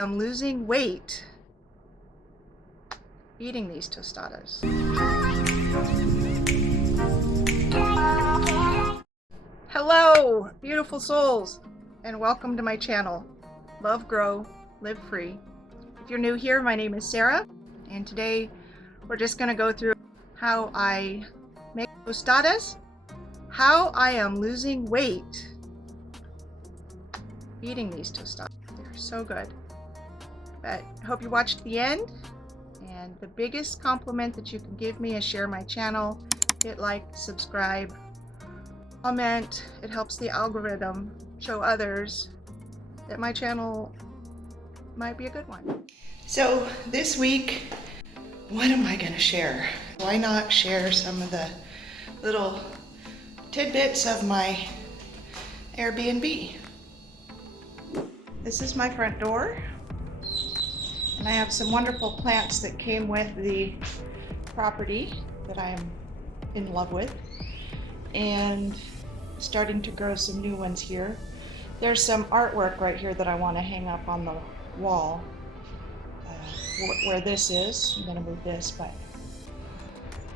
I'm losing weight eating these tostadas. Hello, beautiful souls, and welcome to my channel. Love, grow, live free. If you're new here, my name is Sarah, and today we're just going to go through how I make tostadas, how I am losing weight eating these tostadas. They're so good. But I hope you watched the end, and the biggest compliment that you can give me is share my channel, hit like, subscribe, comment. It helps the algorithm show others that my channel might be a good one. So this week, what am I going to share? Why not share some of the little tidbits of my Airbnb? This is my front door. And I have some wonderful plants that came with the property that I'm in love with, and starting to grow some new ones here. There's some artwork right here that I want to hang up on the wall where this is. I'm going to move this, but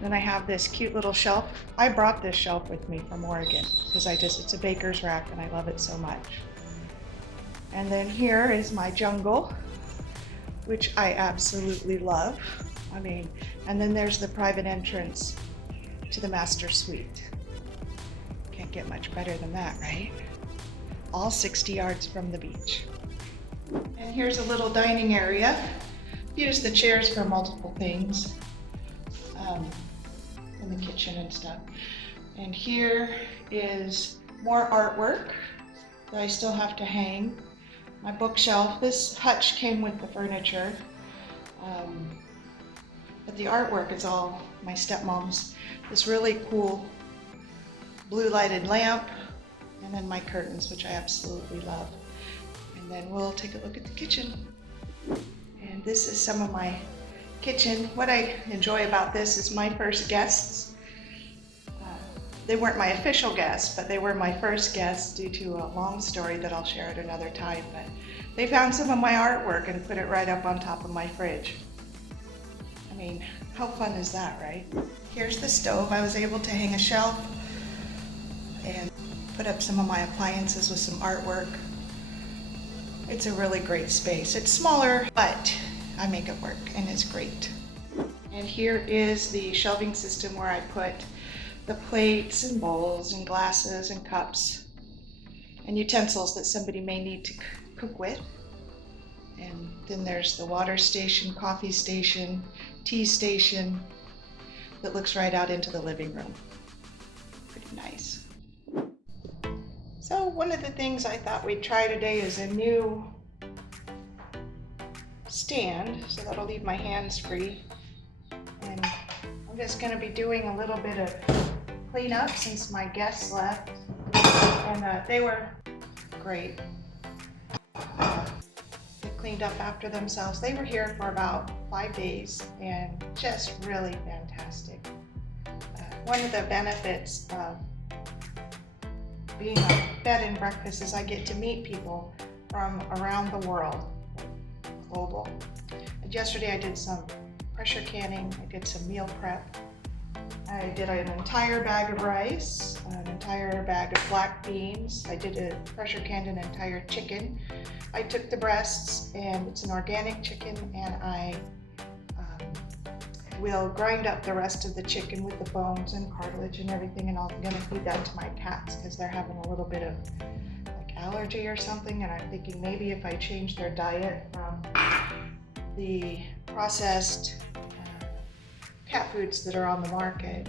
then I have this cute little shelf. I brought this shelf with me from Oregon because it's a baker's rack and I love it so much. And then here is my jungle, which I absolutely love. And then there's the private entrance to the master suite. Can't get much better than that, right? All 60 yards from the beach. And here's a little dining area. Use the chairs for multiple things in the kitchen and stuff. And here is more artwork that I still have to hang. My bookshelf. This hutch came with the furniture, but the artwork is all my stepmom's. This really cool blue lighted lamp, and then my curtains, which I absolutely love. And then we'll take a look at the kitchen. And this is some of my kitchen. What I enjoy about this is my first guests. They weren't my official guests, but they were my first guests due to a long story that I'll share at another time. But they found some of my artwork and put it right up on top of my fridge. How fun is that, right? Here's the stove. I was able to hang a shelf and put up some of my appliances with some artwork. It's a really great space. It's smaller, but I make it work and it's great. And here is the shelving system where I put the plates and bowls and glasses and cups and utensils that somebody may need to cook with. And then there's the water station, coffee station, tea station that looks right out into the living room. Pretty nice. So one of the things I thought we'd try today is a new stand, so that'll leave my hands free. And I'm just going to be doing a little bit of cleanup since my guests left, and they were great. They cleaned up after themselves. They were here for about 5 days and just really fantastic. One of the benefits of being a bed and breakfast is I get to meet people from around the world, global. And yesterday I did some pressure canning, I did some meal prep. I did an entire bag of rice, an entire bag of black beans. I did a pressure canned an entire chicken. I took the breasts, and it's an organic chicken, and I will grind up the rest of the chicken with the bones and cartilage and everything, and I'm going to feed that to my cats because they're having a little bit of allergy or something, and I'm thinking maybe if I change their diet from the processed cat foods that are on the market,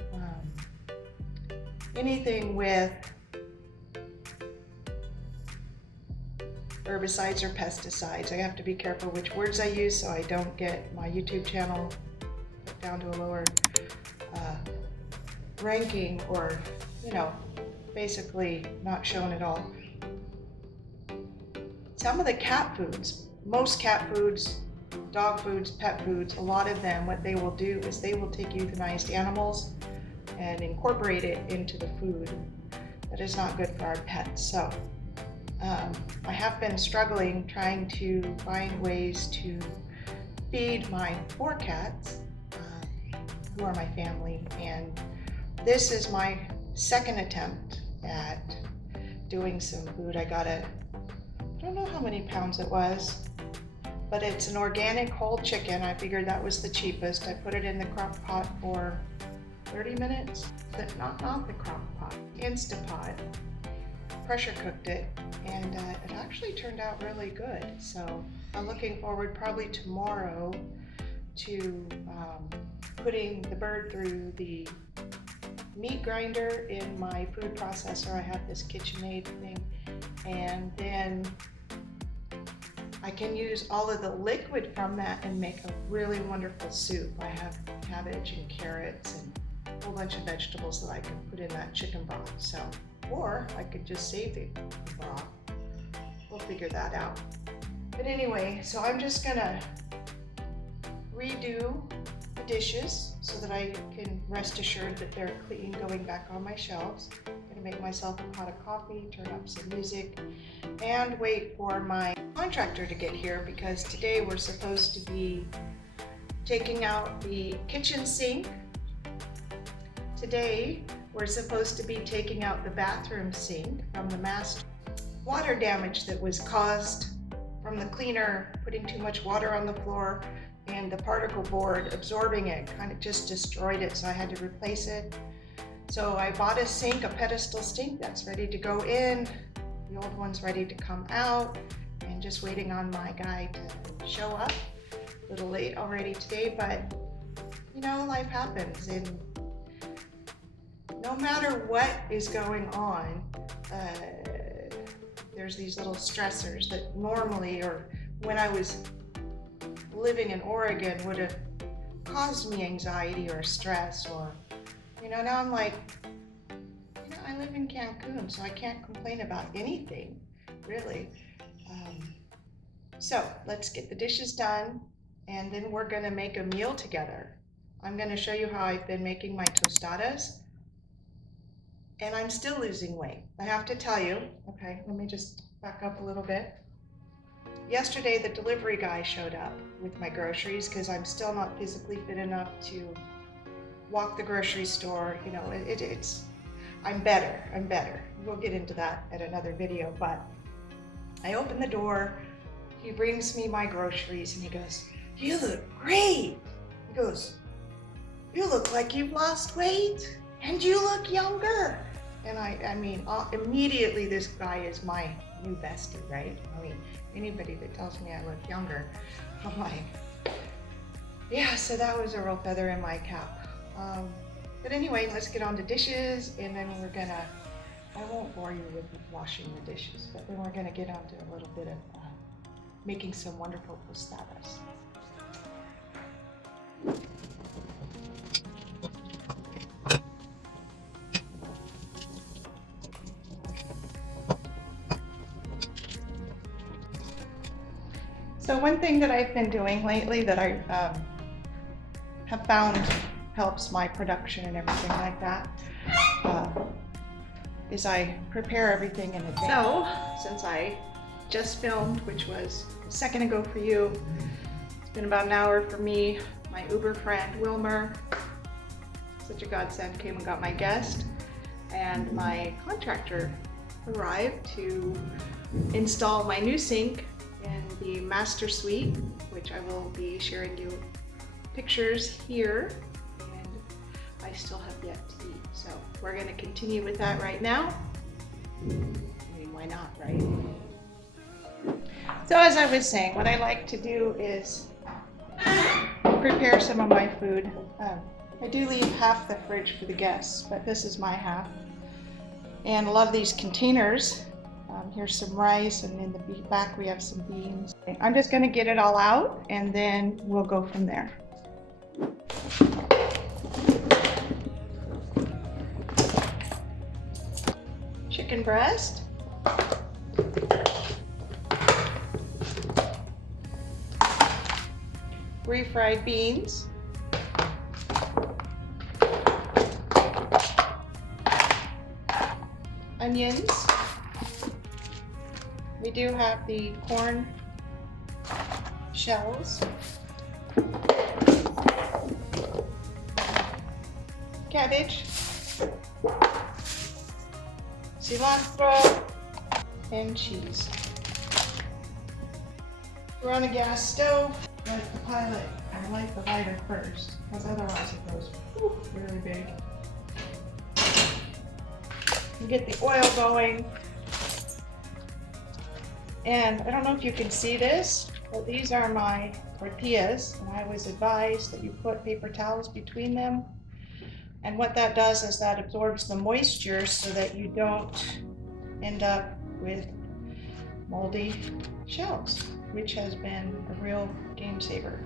anything with herbicides or pesticides. I have to be careful which words I use so I don't get my YouTube channel put down to a lower ranking, or basically not shown at all. Some of the cat foods, most cat foods, dog foods, pet foods, a lot of them, what they will do is they will take euthanized animals and incorporate it into the food. That is not good for our pets. So I have been struggling trying to find ways to feed my 4 cats, who are my family, and this is my second attempt at doing some food. I don't know how many pounds it was, but it's an organic whole chicken. I figured that was the cheapest. I put it in the crock pot for 30 minutes. Not the crock pot, Instapot. Pressure cooked it, and it actually turned out really good. So I'm looking forward probably tomorrow to putting the bird through the meat grinder in my food processor. I have this KitchenAid thing, and then I can use all of the liquid from that and make a really wonderful soup. I have cabbage and carrots and a whole bunch of vegetables that I can put in that chicken broth. So, or I could just save the broth. We'll figure that out. But anyway, so I'm just gonna redo the dishes so that I can rest assured that they're clean going back on my shelves. I'm gonna make myself a pot of coffee, turn up some music, and wait for my contractor to get here, because today we're supposed to be taking out the kitchen sink. Today we're supposed to be taking out the bathroom sink from the master. Water damage that was caused from the cleaner putting too much water on the floor, and the particle board absorbing it kind of just destroyed it, so I had to replace it. So I bought a sink, a pedestal sink that's ready to go in. The old one's ready to come out, and just waiting on my guy to show up. A little late already today, but you know, life happens, and no matter what is going on, there's these little stressors that normally, or when I was living in Oregon, would have caused me anxiety or stress, or, you know, now I'm like, you know, I live in Cancun, so I can't complain about anything, really. So let's get the dishes done, and then we're gonna make a meal together. I'm gonna show you how I've been making my tostadas, and I'm still losing weight. I have to tell you, okay, let me just back up a little bit. Yesterday, the delivery guy showed up with my groceries, because I'm still not physically fit enough to walk the grocery store. You know, I'm better. We'll get into that at another video, but I open the door, he brings me my groceries, and he goes, "You look great." He goes, "You look like you've lost weight, and you look younger." And I mean, immediately this guy is my new bestie, right? I mean, anybody that tells me I look younger, I'm like, yeah, so that was a real feather in my cap. But anyway, let's get on to dishes, and then I won't bore you with washing the dishes, but then we're gonna get on to a little bit of making some wonderful tostadas. So one thing that I've been doing lately that I have found helps my production and everything like that is I prepare everything in advance. So since I just filmed, which was a second ago for you, it's been about an hour for me. My Uber friend Wilmer, such a godsend, came and got my guest, and my contractor arrived to install my new sink in the master suite, which I will be sharing you pictures here, and I still have yet to eat. So we're going to continue with that right now. I mean, why not, right? So as I was saying, what I like to do is prepare some of my food. I do leave half the fridge for the guests, but this is my half. And a lot of these containers, here's some rice, and in the back we have some beans. I'm just going to get it all out, and then we'll go from there. Chicken breast. Refried beans. Onions. We do have the corn shells, cabbage, cilantro, and cheese. We're on a gas stove. Light the pilot. I light the lighter first, because otherwise it goes really big. You get the oil going. And I don't know if you can see this, but these are my tortillas, and I was advised that you put paper towels between them. And what that does is that absorbs the moisture so that you don't end up with moldy shells, which has been a real game saver.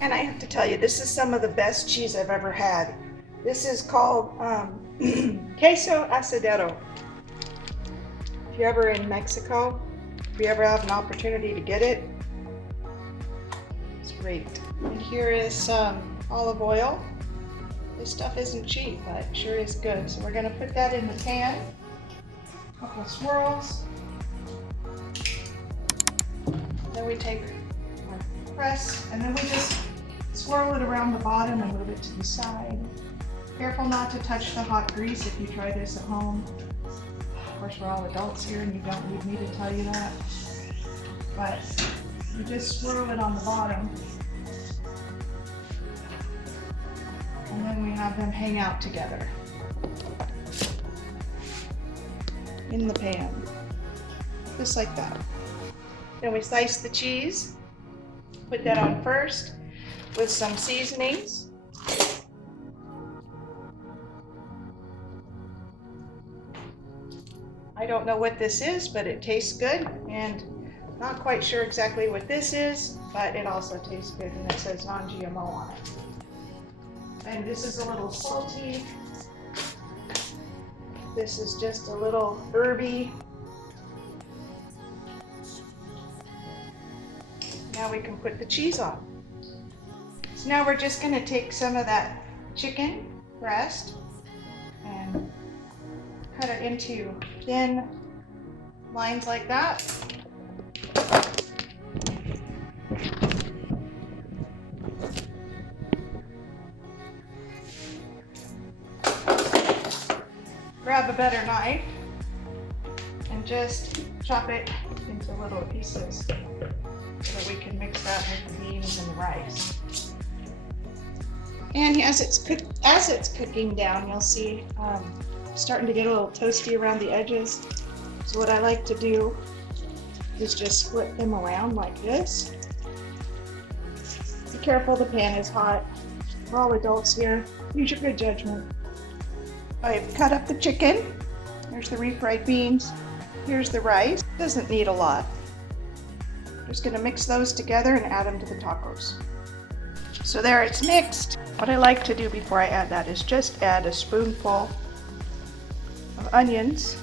And I have to tell you, this is some of the best cheese I've ever had. This is called queso asadero. If you're ever in Mexico, if you ever have an opportunity to get it, it's great. And here is some olive oil. This stuff isn't cheap, but it sure is good. So we're gonna put that in the pan. A couple of swirls. Then we take our press, and then we just swirl it around the bottom and move it to the side. Careful not to touch the hot grease if you try this at home. Of course, we're all adults here and you don't need me to tell you that. But you just swirl it on the bottom. And then we have them hang out together in the pan, just like that. Then we slice the cheese, put that on first with some seasonings. I don't know what this is, but it tastes good, and not quite sure exactly what this is, but it also tastes good, and it says non-GMO on it. And this is a little salty. This is just a little herby. Now we can put the cheese on. So now we're just going to take some of that chicken breast and cut it into thin lines like that. Grab a better knife and just chop it into little pieces so that we can mix that with the beans and the rice. And as it's cooking down, you'll see starting to get a little toasty around the edges. So what I like to do is just split them around like this. Be careful, the pan is hot. We're all adults here. Use your good judgment. I've cut up the chicken. Here's the refried beans. Here's the rice. Doesn't need a lot. Just gonna mix those together and add them to the tacos. So there, it's mixed. What I like to do before I add that is just add a spoonful of onions.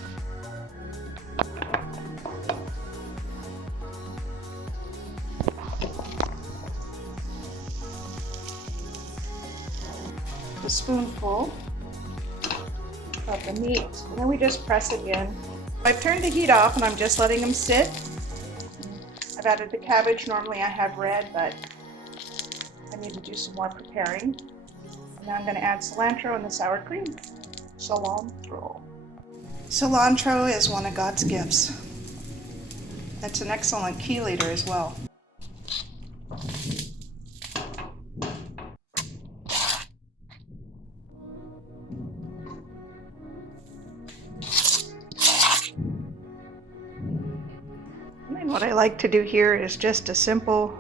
A spoonful of the meat, and then we just press it in. I've turned the heat off and I'm just letting them sit. I've added the cabbage. Normally I have red, but I need to do some more preparing. And now I'm going to add cilantro and the sour cream. Cilantro. Cilantro is one of God's gifts. It's an excellent chelator as well. And what I like to do here is just a simple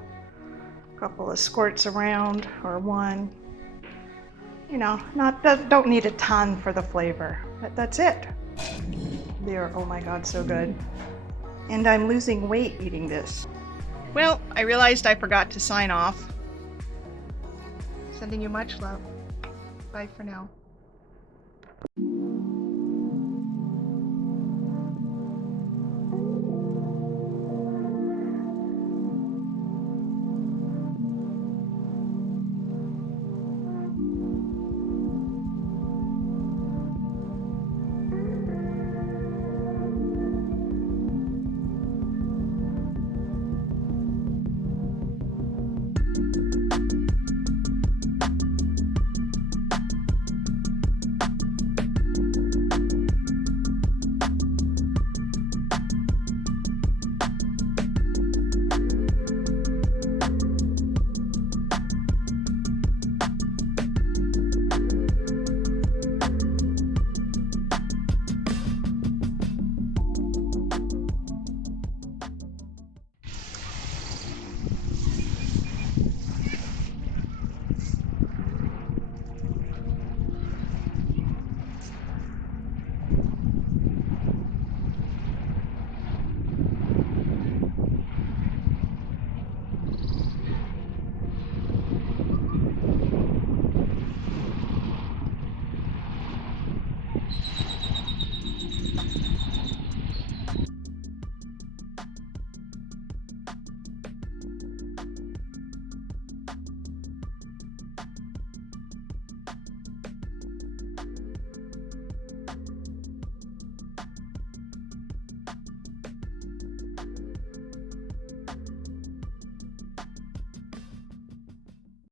couple of squirts around, or one. You know, don't need a ton for the flavor, but that's it. They're, oh my God, so good. And I'm losing weight eating this. Well, I realized I forgot to sign off. Sending you much love. Bye for now. you.